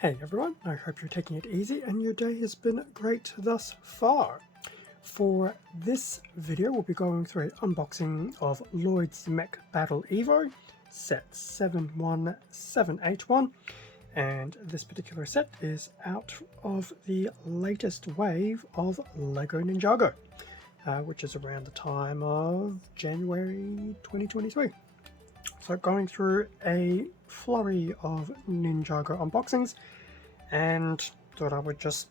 Hey everyone, I hope you're taking it easy and your day has been great thus far. For this video we'll be going through an unboxing of Lloyd's Mech Battle EVO set 71781, and this particular set is out of the latest wave of Lego Ninjago, which is around the time of January 2023. So going through a flurry of Ninjago unboxings, and thought I would just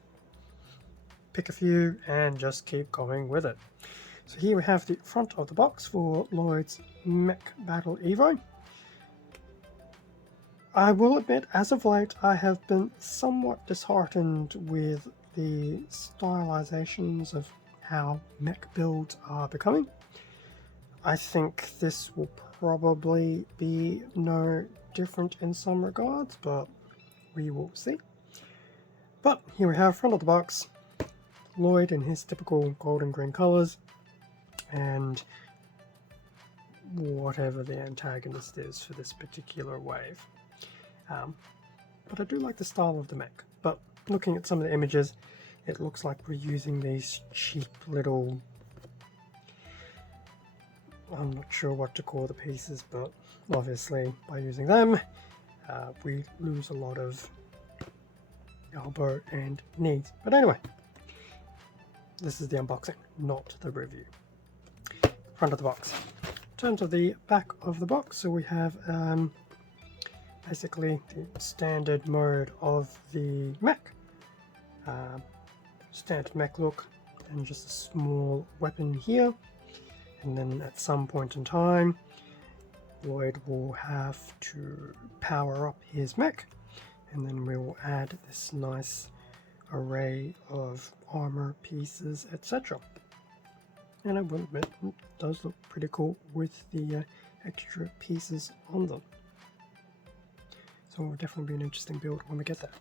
pick a few and just keep going with it. So here we have the front of the box for Lloyd's Mech Battle EVO. I will admit, as of late, I have been somewhat disheartened with the stylizations of how mech builds are becoming. I think this will probably be no different in some regards, but we will see. But here we have front of the box, Lloyd in his typical gold and green colours, and whatever the antagonist is for this particular wave. But I do like the style of the mech, but looking at some of the images, it looks like we're using these cheap little, I'm not sure what to call the pieces, but obviously by using them we lose a lot of elbow and knees. But anyway, this is the unboxing, not the review. Front of the box. In terms of the back of the box, so we have basically the standard mode of the mech. Standard mech look, and just a small weapon here. And then at some point in time, Lloyd will have to power up his mech, and then we will add this nice array of armor pieces, etc. And I will admit, it does look pretty cool with the extra pieces on them. So it will definitely be an interesting build when we get there.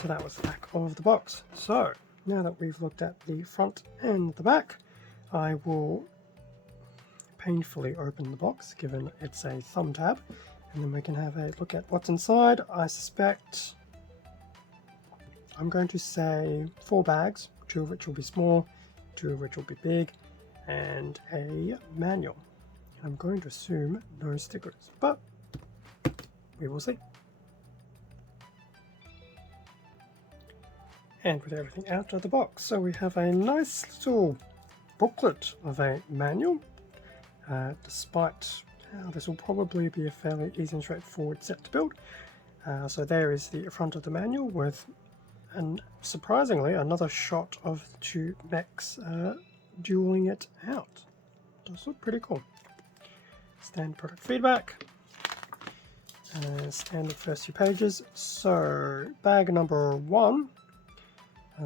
So that was the back of the box. So now that we've looked at the front and the back, I will painfully open the box, given it's a thumb tab, and then we can have a look at what's inside. I suspect, I'm going to say 4 bags, 2 of which will be small, 2 of which will be big, and a manual. And I'm going to assume no stickers, but we will see. And with everything out of the box, so we have a nice little booklet of a manual. Despite how this will probably be a fairly easy and straightforward set to build. So there is the front of the manual with, and surprisingly, another shot of the 2 mechs dueling it out. Does look pretty cool. Standard product feedback. Standard first few pages. So bag number 1.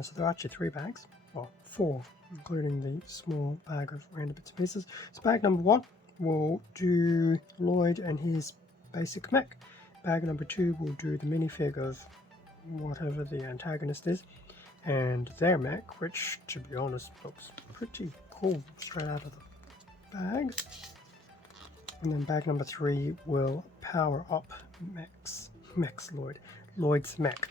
So there are actually 3 bags. Well, 4. Including the small bag of random bits and pieces. So bag number 1 will do Lloyd and his basic mech. Bag number 2 will do the minifig of whatever the antagonist is, and their mech, which to be honest looks pretty cool straight out of the bag. And then bag number 3 will power up Lloyd's mech.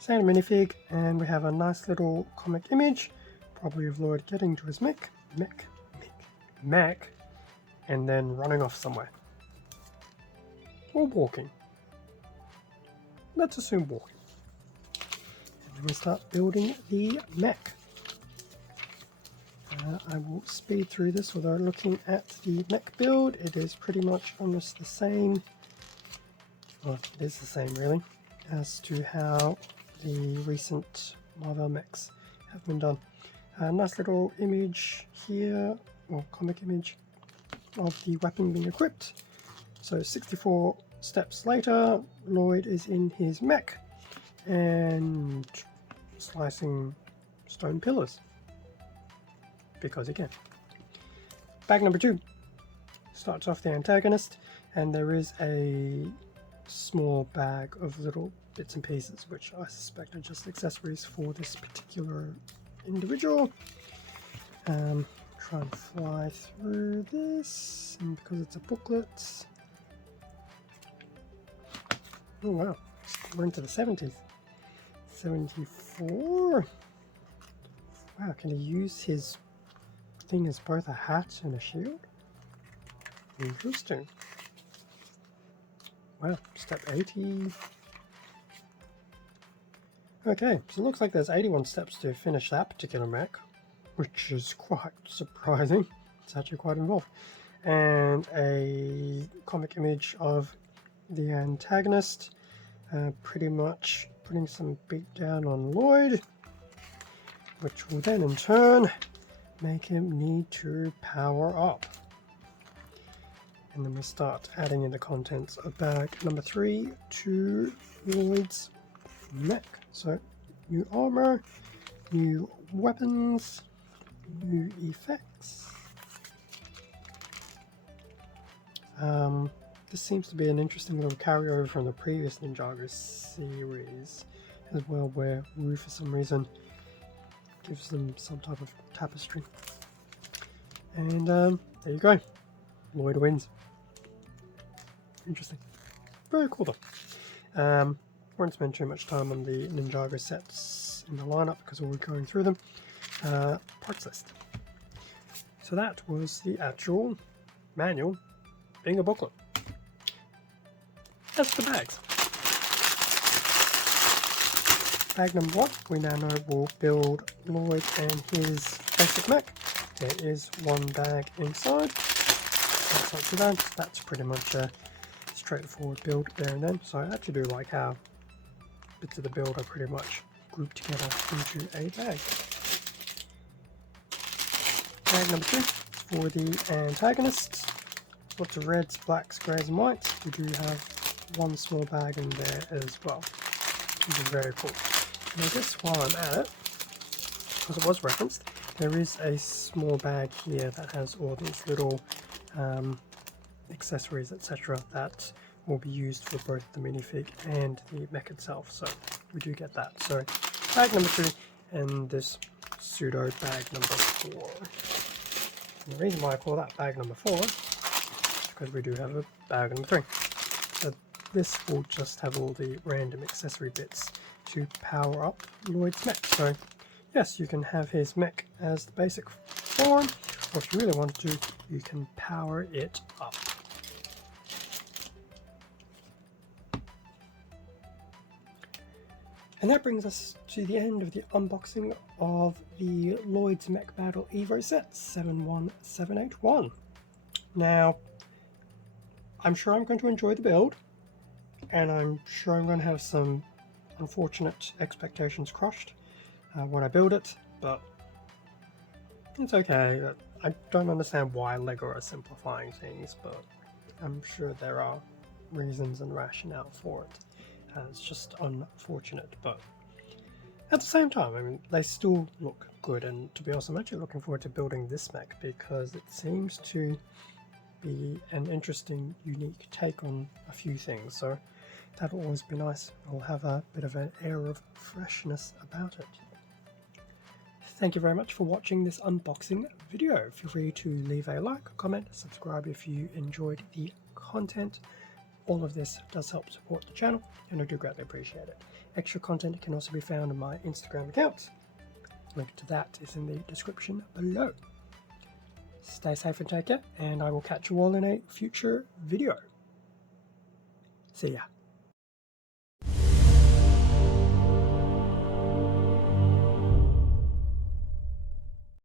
Same minifig, and we have a nice little comic image, probably of Lloyd getting to his mech, and then running off somewhere. Or walking. Let's assume walking. And then we start building the mech. I will speed through this without looking at the mech build. It is pretty much almost the same, well, it is the same really, as to how the recent Marvel mechs have been done. A nice little image here, or comic image, of the weapon being equipped. So 64 steps later, Lloyd is in his mech and slicing stone pillars, because he can. Bag number 2 starts off the antagonist, and there is a small bag of little bits and pieces, which I suspect are just accessories for this particular individual. Try and fly through this, and because it's a booklet, Oh wow, we're into the 70s. 74. Wow, can he use his thing as both a hat and a shield? Interesting. Wow, step 80. Okay, so it looks like there's 81 steps to finish that particular mech, which is quite surprising. It's actually quite involved. And a comic image of the antagonist, pretty much putting some beat down on Lloyd, which will then in turn make him need to power up. And then we start adding in the contents of bag number 3 to Lloyd's mech. So new armor, new weapons, new effects. This seems to be an interesting little carryover from the previous Ninjago series as well, where Wu for some reason gives them some type of tapestry. And there you go, Lloyd wins. Interesting. Very cool though. Won't spend too much time on the Ninjago sets in the lineup because we'll be going through them. Parts list. So that was the actual manual being a booklet. That's the bags. Bag number 1, we now know will build Lloyd and his basic mech. There is one bag inside. That's not too bad. That's pretty much a straightforward build there and then. So I actually do like how bits of the build are pretty much grouped together into a bag. Bag number 2 for the antagonist. Lots of reds, blacks, greys and whites. We do have one small bag in there as well, which is very cool. And I guess while I'm at it, because it was referenced, there is a small bag here that has all these little accessories, etc. that will be used for both the minifig and the mech itself. So we do get that. So bag number 2 and this pseudo bag number 4. And the reason why I call that bag number 4 is because we do have a bag number 3. So this will just have all the random accessory bits to power up Lloyd's mech. So yes, you can have his mech as the basic form, or if you really want to, you can power it up. And that brings us to the end of the unboxing of the Lloyd's Mech Battle EVO set 71781. Now, I'm sure I'm going to enjoy the build, and I'm sure I'm going to have some unfortunate expectations crushed when I build it, but it's okay. I don't understand why Lego are simplifying things, but I'm sure there are reasons and rationale for it. It's just unfortunate, but at the same time, I mean, they still look good, and to be honest, I'm actually looking forward to building this mech because it seems to be an interesting, unique take on a few things, so that'll always be nice. It'll have a bit of an air of freshness about it. Thank you very much for watching this unboxing video. Feel free to leave a like, comment, subscribe if you enjoyed the content. All of this does help support the channel, and I do greatly appreciate it. Extra content can also be found on my Instagram account. Link to that is in the description below. Stay safe and take care, and I will catch you all in a future video. See ya.